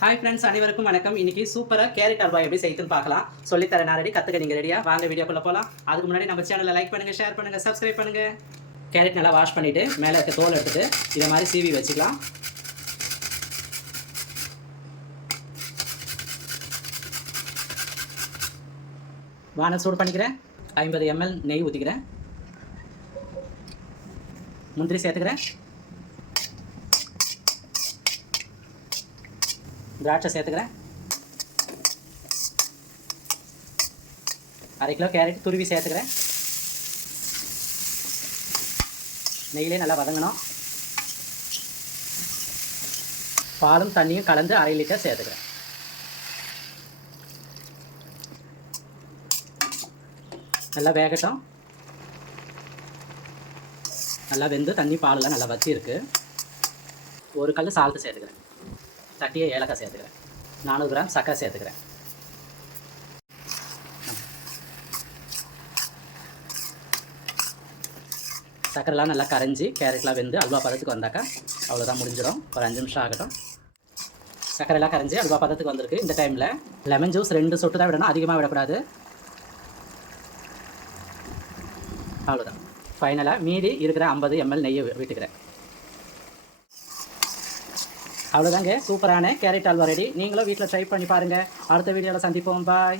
Hi friends, அனைவருக்கும் வணக்கம். இன்னைக்கு சூப்பராக கேரட் அல்வா எப்படி செய்யுதுன்னு பார்க்கலாம். சொல்லித்தரேன் நான் ரெடி, கற்றுக்க நீங்கள் ரெடியா? வாங்க வீடியோக்குள்ளே போகலாம். அதுக்கு முன்னாடி நம்ம சேனலை லைக் பண்ணுங்கள், ஷேர் பண்ணுங்கள், சப்ஸ்கிரைப் பண்ணுங்கள். கேரட் நல்லா வாஷ் பண்ணிவிட்டு மேலே இருக்க தோல் எடுத்துகிட்டு இதை மாதிரி சீவி வச்சுக்கலாம். வானல் சூடு பண்ணிக்கிறேன். 50 ml நெய் ஊற்றிக்கிறேன். முந்திரி சேர்த்துக்கிறேன். திராட்சை சேர்த்துக்கிறேன். 1/2 கிலோ கேரட் துருவி சேர்த்துக்கிறேன். நெய்யிலே நல்லா வதங்கணும். பாலும் தண்ணியும் கலந்து 1/2 லிட்டர் சேர்த்துக்கிறேன். நல்லா வேகட்டும். நல்லா வெந்து தண்ணி பாலெல்லாம் நல்லா வற்றி இருக்குது. 1 கல் சால்ட்டு சேர்த்துக்கிறேன். தட்டிய ஏலக்காய் சேர்த்துக்கிறேன். 400 கிராம் சர்க்கரை சேர்த்துக்கிறேன். சர்க்கரைலாம் நல்லா கரைஞ்சி கேரட்லாம் வெந்து அல்வா பதத்துக்கு வந்தாக்கா அவ்வளோதான், முடிஞ்சிடும். ஒரு 5 நிமிஷம் ஆகட்டும். சர்க்கரைலாம் கரைஞ்சி அல்வா பதத்துக்கு வந்திருக்கு. இந்த டைமில் லெமன் ஜூஸ் 2 சொட்டு தான் விடணும், அதிகமாக விடக்கூடாது. அவ்வளோதான். ஃபைனலாக மீதி இருக்கிற 50 ml நெய்யை விட்டுக்கிறேன். அவ்வளோதாங்க, சூப்பரான கேரட் அல்வா ரெடி. நீங்களும் வீட்டில் ட்ரை பண்ணி பாருங்கள். அடுத்த வீடியோவில் சந்திப்போம். பாய்.